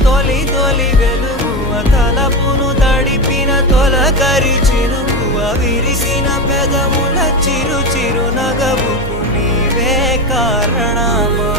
తొలి తొలి వెలుగువ తలపును తడిపిన తొలకరి చినుకువ విరిసిన పెదముల చిరు చిరు నగవుకు నీవే కారణమా